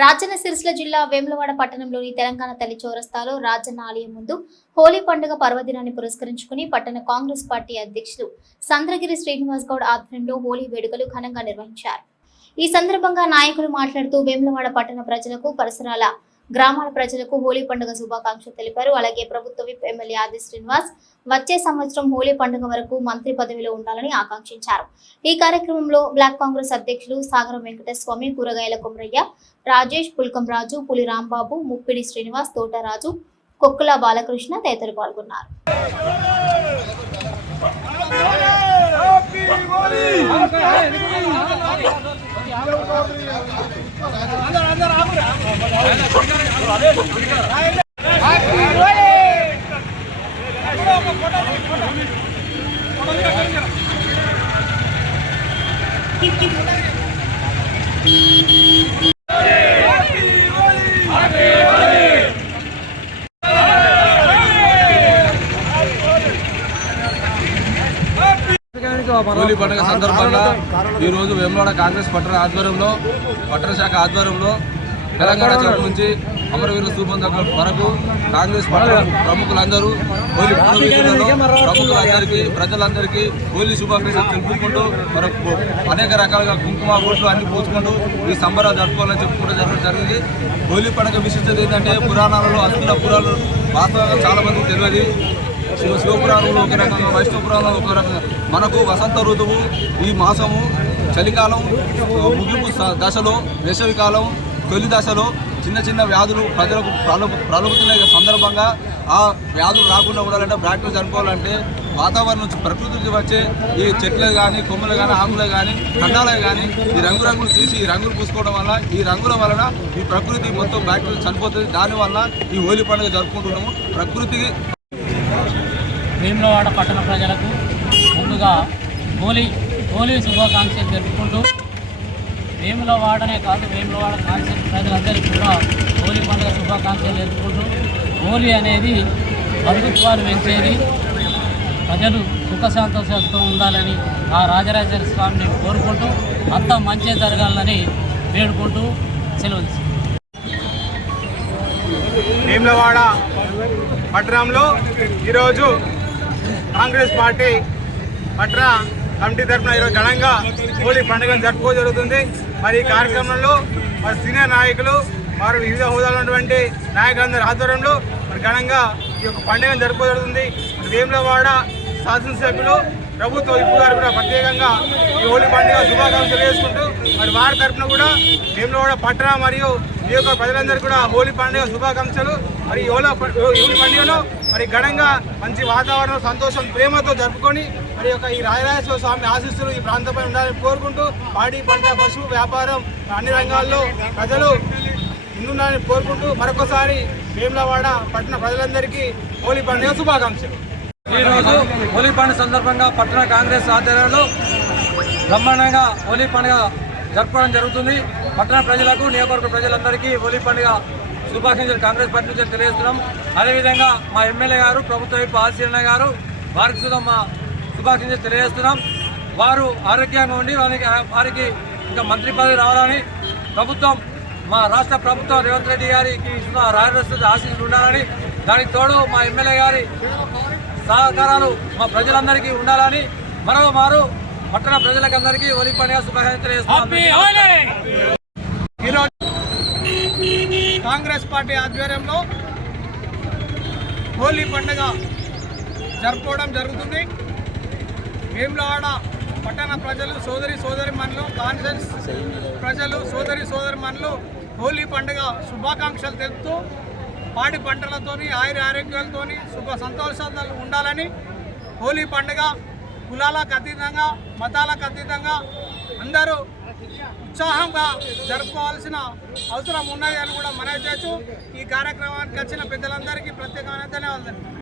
రాజన్న సిరిసిల్ల జిల్లా వేములవాడ పట్టణంలోని తెలంగాణ తల్లి చౌరస్తాలో రాజన్న ఆలయం ముందు హోలీ పండుగ పర్వదినాన్ని పురస్కరించుకుని పట్టణ కాంగ్రెస్ పార్టీ అధ్యక్షులు సంద్రగిరి శ్రీనివాస్ గౌడ్ ఆధ్వర్యంలో హోలీ వేడుకలు ఘనంగా నిర్వహించారు. ఈ సందర్భంగా నాయకులు మాట్లాడుతూ వేములవాడ పట్టణ ప్రజలకు, పరిసరాల గ్రామాల ప్రజలకు హోలీ పండుగ శుభాకాంక్షలు తెలిపారు. అలాగే ప్రభుత్వ విప్ ఎమ్మెల్యే ఆది శ్రీనివాస్ వచ్చే సంవత్సరం హోలీ పండుగ వరకు మంత్రి పదవిలో ఉండాలని ఆకాంక్షించారు. ఈ కార్యక్రమంలో బ్లాక్ కాంగ్రెస్ అధ్యక్షులు సాగరం వెంకటస్వామి, కూరగాయల కొమరయ్య, రాజేష్, పుల్కం రాజు, పులి రాంబాబు, ముప్పిడి శ్రీనివాస్, తోటరాజు, కొక్కుల బాలకృష్ణ తదితరులు పాల్గొన్నారు. హోలీ పండుగ సందర్భంగా ఈరోజు వేములవాడ కాంగ్రెస్ పట్టణ శాఖ ఆధ్వర్యంలో తెలంగాణ చౌక్ నుంచి అమరవీరుల స్థూపం దగ్గర వరకు కాంగ్రెస్ ప్రముఖులందరూ హోలీ పండుగలో ప్రముఖులందరికీ, ప్రజలందరికీ హోలీ శుభాకాంక్షలు తెలుపుకుంటూ మనకు అనేక రకాలుగా కుంకుమ బొట్లు అన్ని పూసుకుంటూ ఈ సంబరాలు జరుపుకోవాలని చెప్పుకుంటూ జరగడం జరిగింది. హోలీ పండుగ విశిష్టత ఏంటంటే పురాణాలలో అస్తుల పురాణాలు వాస్తవంగా చాలా మందికి తెలియదు. శివపురాణంలో ఒక రకంగా, వైష్ణవ పురాణంలో ఒక రకంగా. మనకు వసంత ఋతువు, ఈ మాసము, చలికాలం ముగింపు దశలో, వేసవికాలం తొలి దశలో చిన్న చిన్న వ్యాధులు ప్రజలకు ప్రలుగుతున్న సందర్భంగా ఆ వ్యాధులు రాకుండా ఉండాలంటే, బ్రాక్టీలు జరుపుకోవాలంటే వాతావరణం ప్రకృతికి వచ్చే ఈ చెట్లే కానీ, కొమ్మలు కానీ, ఆకులే కానీ, ఖండాలే కానీ ఈ రంగులు తీసి ఈ రంగులు పూసుకోవడం వల్ల, ఈ రంగుల వలన ఈ ప్రకృతి మొత్తం బ్యాక్టీరియా చనిపోతుంది. దానివల్ల ఈ హోలీ పండుగ జరుపుకుంటున్నాము. ప్రకృతికి వేములవాడ పట్టణ ప్రజలకు ముందుగా హోలీ శుభాకాంక్షలు జరుపుకుంటూ, వేములవాడనే కాదు వేములవాడ కాన్సెప్ట్ ప్రజలందరికీ కూడా హోలీ పండుగ శుభాకాంక్షలు జరుపుకుంటూ, హోలీ అనేది బంధుత్వాలు పెంచేది, ప్రజలు సుఖ సంతోషాలతో ఉండాలని ఆ రాజరాజేశ్వర స్వామిని కోరుకుంటూ అంతా మంచి జరగాలని వేడుకుంటూ సెలవు తీసుకుంటాం. వేములవాడ పట్టణంలో ఈరోజు కాంగ్రెస్ పార్టీ పట్టణ కమిటీ తరఫున ఈరోజు ఘనంగా హోలీ పండుగను జరుపుకోవడం జరుగుతుంది. మరి ఈ కార్యక్రమంలో మరి సీనియర్ నాయకులు, వారు వివిధ హోదాలో ఉన్నటువంటి నాయకులందరి ఆధ్వర్యంలో మరి ఘనంగా ఈ యొక్క పండుగను జరుపుకోవడం జరుగుతుంది. వేములవాడ శాసనసభ్యులు, ప్రభుత్వ విప్ గారు కూడా ప్రత్యేకంగా ఈ హోలీ పండుగ శుభాకాంక్షలు తెలియజేసుకుంటూ మరి వారి తరఫున కూడా వేములవాడ పట్టణ మరియు ఈ యొక్క ప్రజలందరూ కూడా హోలీ పండుగ శుభాకాంక్షలు. మరి ఈ హోలీ పండుగలో మరి ఘనంగా మంచి వాతావరణం, సంతోషం, ప్రేమతో జరుపుకొని మరి యొక్క ఈ రాజరాజేశ్వర స్వామి ఆశీస్సులు ఈ ప్రాంతంపై ఉండాలని కోరుకుంటూ, పాడి పంట, పశువు వ్యాపారం అన్ని రంగాల్లో ప్రజలు ఉండాలని కోరుకుంటూ మరొకసారి వేములవాడ పట్టణ ప్రజలందరికీ హోలీ పండుగ శుభాకాంక్షలు. ఈరోజు హోలీ పండుగ సందర్భంగా పట్టణ కాంగ్రెస్ ఆధ్వర్యంలో బ్రహ్మాండంగా హోలీ పండుగ జరుపుకోవడం జరుగుతుంది. పట్టణ ప్రజలకు, నియోజకవర్గ ప్రజలందరికీ హోలీ పండుగ శుభాకాంక్షలు కాంగ్రెస్ పార్టీ నుంచి తెలియజేస్తున్నాం. అదేవిధంగా మా ఎమ్మెల్యే గారు, ప్రభుత్వ విప్ ఆశీర్ణ గారు, వారికి కూడా మా శుభాకాంక్షలు తెలియజేస్తున్నాం. వారు ఆరోగ్యంగా ఉండి వారికి ఇంకా మంత్రి పదవి రావాలని, ప్రభుత్వం మా రాష్ట్ర ప్రభుత్వం రేవంత్ రెడ్డి గారికి రాజరాజేశ్వరి ఆశీస్సులు ఉండాలని, దానికి తోడు మా ఎమ్మెల్యే గారి సహకారాలు మా ప్రజలందరికీ ఉండాలని మరో పట్టణ ప్రజలకందరికీ హోలీ పండుగ శుభాకాంక్షలు తెలియజేస్తున్నాం. ఈరోజు కాంగ్రెస్ పార్టీ ఆధ్వర్యంలో హోలీ పండుగ జరుపుకోవడం జరుగుతుంది. వేములవాడ పట్టణ ప్రజలు, సోదరిమణులు, కాన్ఫరెన్స్ ప్రజలు, సోదరిమణులు హోలీ పండుగ శుభాకాంక్షలు తెలుపుతూ, పాడి పంటలతోని, ఆరోగ్యాలతోని శుభ సంతోషాలు ఉండాలని, హోలీ పండుగ కులాలకు అతీతంగా, మతాలకు అతీతంగా అందరూ ఉత్సాహంగా జరుపుకోవాల్సిన అవసరం ఉన్నది అని కూడా మనవి చేయొచ్చు. ఈ కార్యక్రమానికి వచ్చిన పెద్దలందరికీ ప్రత్యేకమైన ధన్యవాదాలు.